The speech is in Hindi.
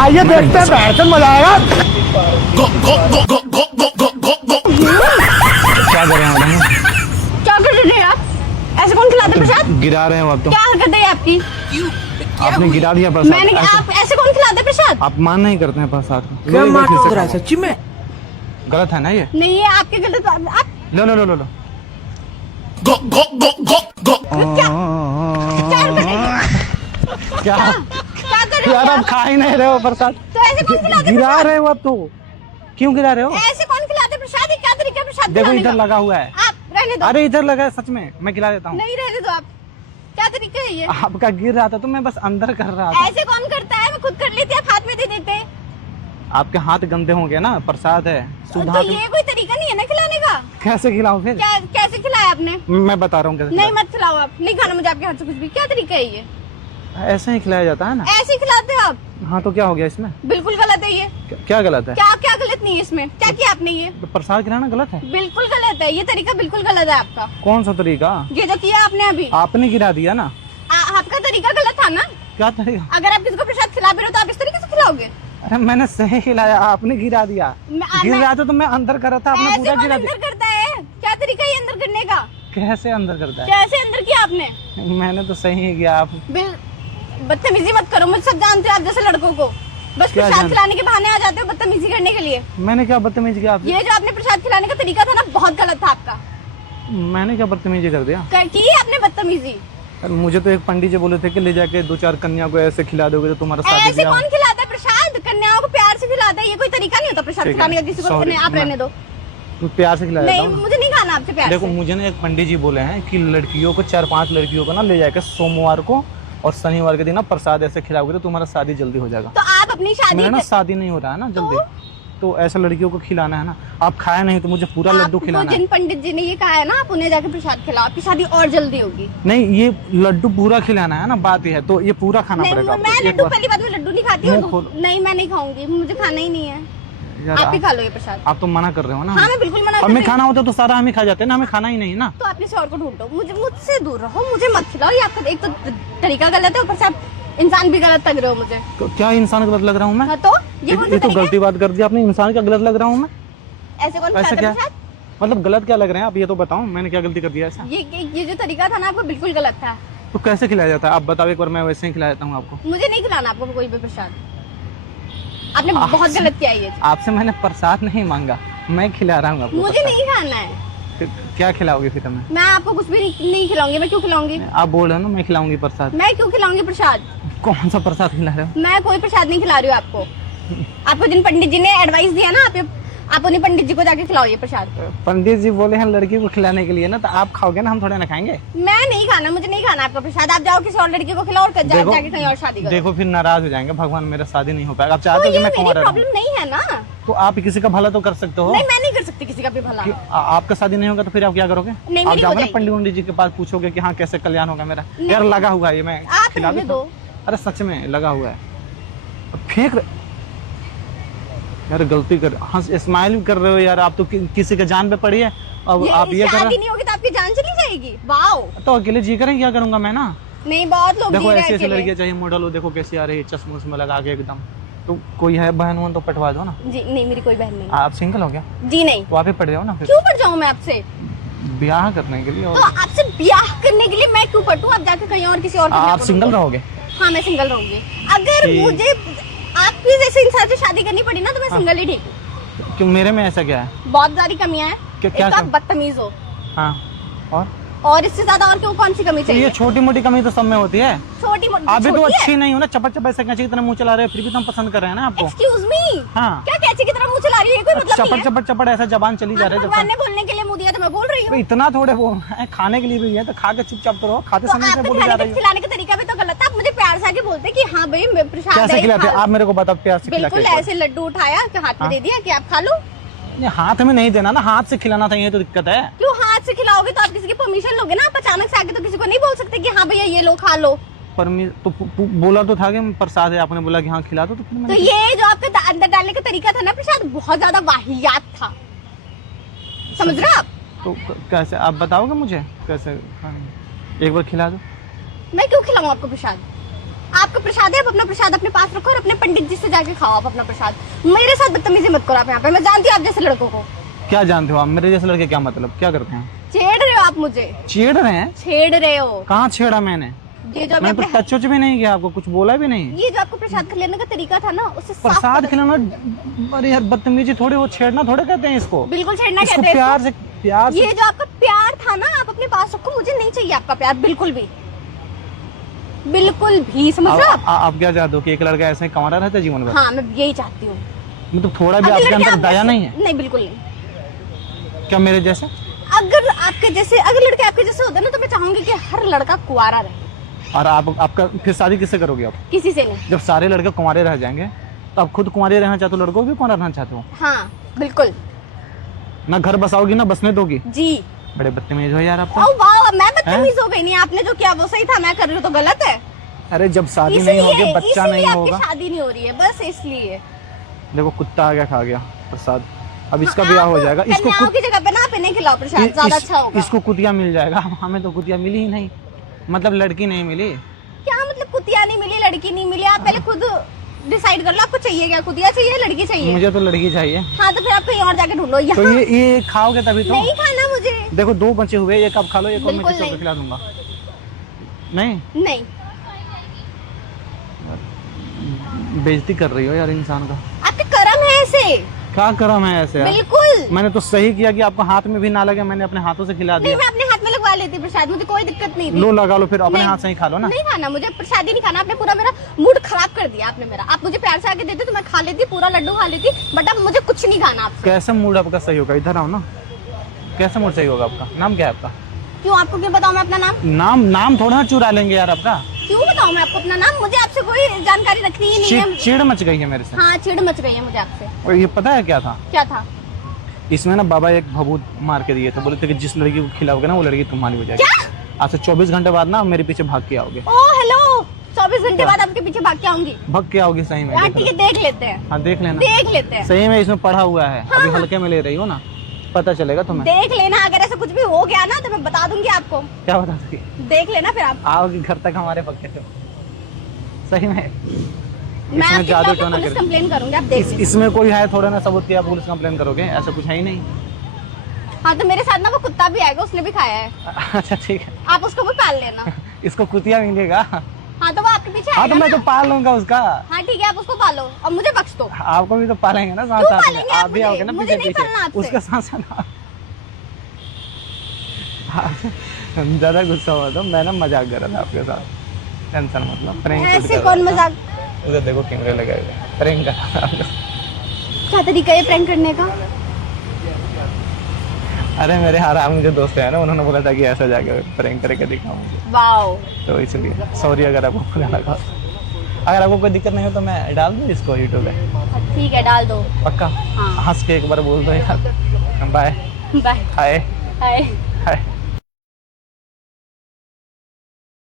आइए देखते हैं बैठकर मजा आएगा। क्या कर रहे हैं मैडम? क्या कर रहे हैं आप? ऐसे कौन खिलाते प्रसाद? गिरा रहे हो आप तो। क्या हरकत है आपकी? आपने गिरा दिया प्रसाद। मैंने आप ऐसे कौन खिलाते प्रसाद? आप मान नहीं करते हैं प्रसाद को। क्या लो, मान देखिए, रहा है सच्ची में? गलत है ना ये? नहीं ये आपके गलत आप लो लो लो लो लो। क्या क्या कर रहे यार हो आप खा ही नहीं रहे हो प्रसाद। तो ऐसे कौन खिलाते गिरा प्रसाद? रहे हो आप तो। क्यों गिरा रहे हो? ऐसे कौन खिलाते प्रसाद? ये क्या तरीका है प्रसाद देखो खिलाने इधर का? लगा हुआ है। आप रहने दो। अरे इधर लगा है सच में, मैं खिला देता हूँ। नहीं रहने दो आप। क्या तरीका है ये? आपका गिर रहा था तो मैं बस अंदर कर रहा था। ऐसे कौन करता है? मैं खुद कर लेती, आप हाथ में दे देते। आपके हाथ गंदे होंगे ना, प्रसाद है सुधा। तो ये कोई तरीका नहीं है ना खिलाने का। कैसे खिलाऊं फिर? क्या कैसे खिलाया आपने? मैं बता रहा हूँ कैसे नहीं खिलाऊं। मत खिलाओ आप, नहीं खाना मुझे आपके हाथ से कुछ भी। क्या तरीका है ये? ऐसे ही खिलाया जाता है ना। ऐसे ही खिलाते हो आप? हाँ तो क्या हो गया इसमें? बिल्कुल गलत है ये। क्या गलत है? क्या क्या गलत नहीं है इसमें? क्या किया आपने ये? तो प्रसाद खिलाना गलत है? बिल्कुल गलत है ये तरीका, बिल्कुल गलत है आपका। कौन सा तरीका? ये जो किया आपने अभी आपने गिरा दिया ना। आपका तरीका गलत था ना। क्या तरीका? अगर आप किसी को प्रसाद खिला भी रहे हो तो आप इस तरीके से खिलाओगे? अरे मैंने सही खिलाया, आपने गिरा दिया। गिर रहा था तो मैं अंदर कर रहा था, आपने ऐसे पूरा कौन गिरा अंदर दिया। करता है? क्या तरीका है ये अंदर करने का? कैसे अंदर करता है? कैसे अंदर किया आपने? मैंने तो सही ही किया। आप बिल बदतमीजी मत करो, मुझे सब जानते हो आप जैसे लड़कों को। बस क्या प्रसाद जान- खिलाने के बहाने आ जाते हो बदतमीजी करने के लिए। मैंने क्या बदतमीजी किया आपसे? ये जो आपने प्रसाद खिलाने का तरीका था ना, बहुत गलत था आपका। मैंने क्या बदतमीजी कर दिया? की है आपने बदतमीजी। अरे मुझे तो एक पंडित जी बोले थे कि ले जाके 2-4 कन्या को ऐसे खिला दोगे तो तुम्हारा शादी ऐसे ब्याह कौन खिलाता है प्रसाद? कन्याओं को प्यार से खिलाता है, ये कोई तरीका नहीं होता प्रसाद ठीक है, खिलाने का किसी को। sorry, आप रहने दो। तो प्यार से खिलाया नहीं जाता हूँ। मुझे नहीं खाना आपसे प्यार देखो से। मुझे ना एक पंडित जी बोले हैं कि लड़कियों को 4-5 लड़कियों को ना ले जाके सोमवार को और शनिवार के दिन ना प्रसाद ऐसे खिलाओगे तो तुम्हारा शादी जल्दी हो जाएगा। तो आप अपनी शादी मेरा ना शादी नहीं हो रहा है ना जल्दी, तो ऐसे लड़कियों को खिलाना है ना। आप खाया नहीं तो मुझे पूरा लड्डू आपको खिलाना है। जिन पंडित जी ने ये कहा है ना, आप उन्हें जाके प्रसाद खिलाओ, आपकी शादी और जल्दी होगी। नहीं ये लड्डू पूरा खिलाना है ना, बात ये है, तो ये पूरा खाना नहीं पड़ेगा मैं आपको। एक लड्डू बार- पहली बात में लड्डू नहीं खाती मुंह हूँ। खोलो। नहीं मैं नहीं खाऊंगी, मुझे खाना ही नहीं है। यार, आप ही खा लो ये प्रसाद। आप तो मना कर रहे हो ना। हाँ मैं बिल्कुल मना कर हमें रही हूँ। खाना होता तो सारा हम ही खा जाते हैं ना, हमें खाना ही नहीं ना। तो आप किसी और को ढूंढो, मुझसे दूर रहो, मुझे मत खिलाओ। ये आपका एक तो तरीका गलत है, ऊपर से आप इंसान भी गलत लग रहे हो मुझे। तो क्या इंसान गलत लग रहा हूँ मैं? हाँ तो ये कौन सा ये तो तरीका है? गलती बात कर दी आपने, इंसान का गलत लग रहा हूँ मैं? ऐसे कौन ऐसा खिलाता क्या? है प्रसाद? मतलब गलत क्या लग रहे हैं आप, ये तो बताओ, मैंने क्या गलती कर दिया ऐसा? ये जो तरीका था ना आपका बिल्कुल गलत था। तो कैसे खिलाया जाता है आप बताओ एक बार, मैं वैसे ही खिला देता हूँ आपको। मुझे नहीं खिलाना आपको कोई भी प्रसाद। आपने आपसे- बहुत गलत किया ये। आपसे मैंने प्रसाद नहीं मांगा, मैं खिला रहा हूँ आपको मुझे प्रसाद। नहीं खाना है। फिर क्या खिलाओगे फिर हमें? मैं आपको कुछ भी नहीं खिलाऊंगी। मैं क्यों खिलाऊंगी? आप बोल रहे हो ना मैं खिलाऊंगी प्रसाद। मैं क्यों खिलाऊंगी प्रसाद? कौन सा प्रसाद खिला रहे हो? मैं कोई प्रसाद नहीं खिला रही हूँ आपको। आपको जिन पंडित जी ने एडवाइस दिया ना, आप उन्हीं पंडित जी को जाके खिलाओ ये प्रसाद। पंडित जी बोले हैं लड़की को खिलाने के लिए ना, तो आप खाओगे ना, हम थोड़े ना खाएंगे। मैं नहीं खाना, मुझे नहीं खाना आपका प्रसाद। आप जाओ किसी और लड़की को खिलाओ और जाके कहीं और शादी करो। देखो फिर नाराज हो जाएंगे, भगवान मेरा शादी नहीं हो पाएगा। आप चाहते तो हो कि ये मैं मेरी कुंवारा रहूं? प्रॉब्लम नहीं है ना। तो आप किसी का भला तो कर सकते हो। नहीं मैं नहीं कर सकती किसी का भी भला। क्यों? आपका शादी नहीं होगा तो फिर आप क्या करोगे? नहीं, आप मेरी हो जाओगे ना जाएगी। पंडित जी के पास, पूछोगे कि हाँ कैसे कल्याण होगा मेरा। नहीं। यार लगा हुआ है ये, मैं आप खिला रहने देता हूं। दो। अरे सच में लगा हुआ है, फेंक रहे यार, गलती कर। हाँ स्माइल भी कर रहे हो यार आप तो, किसी का जान पे पड़ी है। अब आप ये कर शादी रहे नहीं होगी तो आपकी जान चली जाएगी। वाओ। हो तो अकेले जी करें, क्या करूंगा मैं ना। नहीं बहुत लोग जी देखो रहे ऐसी हैं ऐसी अकेले। लड़कियां चाहिए, मॉडल हो, देखो कैसी आ रही है, चश्मे उस्मे लगा के एकदम। तो कोई है बहन वहन तो पटवा दो ना। जी नहीं मेरी कोई बहन नहीं। आप सिंगल हो गया जी नहीं। तो आप ही पट जाओ ना फिर, क्यों पढ़ जाऊँ मैं आपसे? ब्याह करने के लिए। तो और आपसे ब्याह करने के लिए मैं क्यों पटूं? आप जाके कहीं और किसी और को आप ब्याह करो। सिंगल रहोगे? हाँ मैं सिंगल रहूंगी। अगर ठीक। मुझे आपकी जैसे इंसान से शादी करनी पड़ी ना तो मैं सिंगल ही ठीक हूँ। क्यों मेरे में ऐसा क्या है? बहुत सारी कमियां हैं। क्या एक तो आप कम- बदतमीज हो, हाँ और इससे ज्यादा और क्यों कौन सी कमी तो ये चाहिए? छोटी मोटी कमी तो सब में होती है। छोटी मोटी आप भी तो छोटी है। अच्छी नहीं हो ना, चपट चपट ऐसे कैंची की तरह मुंह चला रहे हो, फिर भी तो हम पसंद कर रहे हैं ना आपको। Excuse me. हाँ क्या कैची की तरह मुंह चला रही है? ये कोई मतलब नहीं चपट है। चपट चपट ऐसा जबान चली जा हाँ, रही तो है भगवान जब ने बोलने के लिए मुंह दिया तो मैं बोल रही तो हूँ। इतना थोड़े वो है, खाने के लिए भी है तो खा के चुपचाप तो रहो, खाते तो समय से आपका बोली जा खिलाने रही का हो। खिलाने का तरीका भी तो गलत था। आप मुझे प्यार से आके बोलते कि हाँ भाई मैं प्रसाद कैसे है, खिलाते खा लो। आप मेरे को बताओ, प्यार से खिला बिल्कुल के। ऐसे लड्डू उठाया कि हाथ में हाँ। दे दिया कि आप खा लो। नहीं, हाथ में नहीं देना ना, हाथ से खिलाना था, ये तो दिक्कत है। क्यों हाथ से खिलाओगे तो आप किसी की परमिशन लोगे ना। आप अचानक से आके तो किसी को नहीं बोल सकते कि हाँ भैया ये लो खा लो। तो बोला तो था कि प्रसाद है, आपने बोला कि हाँ खिला दो, तो फिर तो मैंने ये जो आपका अंदर डालने का तरीका था ना प्रसाद, बहुत ज्यादा वाहियात था। समझ रहे हो आप? तो कैसे आप बताओगे मुझे कैसे खाना? एक बार खिला दो। मैं क्यों खिलाऊं आपको प्रसाद? आपका प्रसाद है, आप अपना प्रसाद अपने पास रखो और अपने पंडित जी से जाके खाओ आप अपना प्रसाद। मेरे साथ बदतमीजी मत करो आप यहाँ पे, मैं जानती हूँ आप जैसे लड़कों को। क्या जानते हो आप मेरे जैसे लड़के? क्या मतलब, क्या करते हैं? छेड़ रहे हो आप मुझे, छेड़ रहे हैं? छेड़ रहे हो। कहाँ छेड़ा मैंने? ये जो मैंने तो आपने टच भी नहीं किया, आपको कुछ बोला भी नहीं। ये जो आपको प्रसाद खिलाने का तरीका था ना, उससे साफ प्रसाद पता- खिलाना? अरे यार बदतमीजी थोड़ी, वो छेड़ना थोड़े कहते हैं इसको। बिल्कुल छेड़ना इसको कहते हैं प्यार से, प्यार से। ये जो आपका प्यार था ना, आप अपने पास रखो, मुझे नहीं चाहिए आपका प्यार बिल्कुल भी, बिल्कुल भी। समझ रहे हो आप? आप क्या चाहते हो कि एक लड़का ऐसे ही कमाता रहता है जीवन भर? हाँ, मैं यही चाहती हूँ। मतलब थोड़ा भी अगर आपके लड़के अंदर आप दया जैसे- नहीं है नहीं, बिल्कुल नहीं। क्या मेरे जैसे? अगर आपके जैसे, अगर लड़के आपके जैसे होते ना, तो मैं चाहूंगी कि हर लड़का कुंवारा रहे। और आपका फिर शादी किससे करोगे आप? किसी से नहीं। जब सारे लड़के कुंवारे रह जाएंगे तो आप खुद कुंवारे रहना चाहते हो, लड़कों को भी कुंवारा रहना चाहते हो? हाँ बिल्कुल ना घर बसाओगी ना बसने दोगी। जी। बड़े बदतमीज हो यार आप तो। ओ वाह, मैं बदतमीज हो गई? नहीं, आपने जो किया वो सही था, मैं कर रही हूँ तो गलत है। अरे जब शादी नहीं होगी, बच्चा इसीलिए नहीं आपकी होगा। शादी नहीं हो रही है, बस इसलिए। देखो कुत्ता आ गया, खा गया प्रसाद। अब इसका ब्याह हो जाएगा। इसको कन्याओं की जगह पे ना आप इन्हें खिलाओ प्रसाद, ज्यादा अच्छा होगा। इसको कुतिया मिल जाएगा, हमें तो कुतिया मिली ही नहीं, मतलब लड़की नहीं मिली। क्या मतलब कुतिया नहीं मिली, लड़की नहीं मिली? आप पहले खुद डिसाइड कर लो, आपको चाहिए क्या, कुतिया चाहिए लड़की चाहिए? मुझे तो लड़की चाहिए। हाँ तो फिर आप कहीं और जाके ढूंढो। तो यहाँ ये खाओगे तभी तो। नहीं खाना मुझे। देखो 2 बचे हुए, एक आप खा लो, एक और बिल्कुल मैं किसी को नहीं। खिला दूंगा। नहीं, नहीं, बेइज्जती कर रही हो यार इंसान का। आपके कर्म है ऐसे। क्या करम है ऐसे यार? बिल्कुल मैंने तो सही किया कि आपको हाथ में भी ना लगे, मैंने अपने हाथों से खिला नहीं, दिया। मैं अपने हाथ में लगवा लेती प्रसाद, मुझे कोई दिक्कत नहीं थी। लो लगा लो, फिर अपने नहीं। हाथ से ही खा लो ना। नहीं खाना मुझे, प्रसाद ही नहीं खाना। आपने पूरा मेरा मूड खराब कर दिया आपने मेरा। आप मुझे प्यार से आके देते तो मैं खा लेती, पूरा लड्डू खा लेती, बट अब मुझे कुछ नहीं खाना आपसे। कैसे मूड आपका सही होगा? इधर आओ ना। कैसे मूड सही होगा आपका? नाम क्या है आपका? क्यों, आपको क्यों बताऊं मैं अपना नाम? नाम थोड़ा ना चुरा लेंगे यार आपका। क्यों बताऊं मैं आपको अपना नाम? मुझे आपसे कोई जानकारी रखनी ही नहीं है। चिड़ मच गई है मेरे से। हाँ, चिढ़ मच गई है मुझे आपसे। और ये पता है क्या था? क्या था? इसमें ना बाबा एक भभूत मार के दिए थे, बोले थे कि जिस लड़की को खिलाओगे ना वो लड़की तुम्हारी हो जाएगी। क्या? आज से 24 घंटे बाद ना मेरे पीछे भाग के आओगे। ओ हेलो, 24 घंटे बाद आपके पीछे भाग के आऊंगी? भाग के आओगे सही में? हाँ देख ठीक है, लो। देख लेते हैं। हाँ देख लेना, देख लेते हैं, सही में इसमें पढ़ा हुआ है। हाँ, अभी हाँ। हल्के में ले रही हो ना, पता चलेगा तुम्हें। देख लेना। अगर ऐसा कुछ भी हो गया ना तो मैं बता दूंगी आपको। क्या बता दोगी? देख लेना फिर आप। आओगे घर तक हमारे पक्के से, सही में। मैं इसमें आपके जादू खिलाफ टोना पुलिस कर, कंप्लेन करूंगी, आप देख लेना। इसमें कोई है थोड़ा ना सबूत कि आप पुलिस कंप्लेन करोगे, ऐसा कुछ है ही नहीं। हाँ तो मेरे साथ ना वो कुत्ता भी आएगा, उसने भी खाया है, अच्छा ठीक है, आप उसको भी पाल लेना। इसको कुतिया मिलेगा। हाँ तो वो आपके पीछे हाँ आएगा तो मैं ना। तो पाल लूंगा उसका। हाँ ठीक है, आप उसको पालो और मुझे बख्श दो। आपको भी तो पालेंगे ना साथ क्यों साथ में। पालेंगे आप आप भी मुझे? आओगे ना मुझे पीछे नहीं पालना पीछे, आपसे। उसके साथ साथ। ज्यादा गुस्सा हुआ तो मैं ना मजाक कर रहा था आपके साथ, टेंशन मतलब प्रैंक शूट ऐसे कर कौन रहा था। मजाक? उधर देखो कैमरे लगे हुए, प्रैंक कर रहा था। क्या तरीका है प्रैंक करने का? अरे मेरे हराम मुझे दोस्त है ना, उन्होंने बोला था कि ऐसा जाके प्रैंक करके दिखाऊंगा, वाओ, तो इसलिए सॉरी अगर आपको बुरा लगा। अगर आपको कोई दिक्कत नहीं हो तो मैं डाल दूँ इसको यूट्यूब पे। ठीक है डाल दो। पक्का? हाँ। हंस के एक बार बोल दो यार, बाय बाय। हाय हाय। हाय।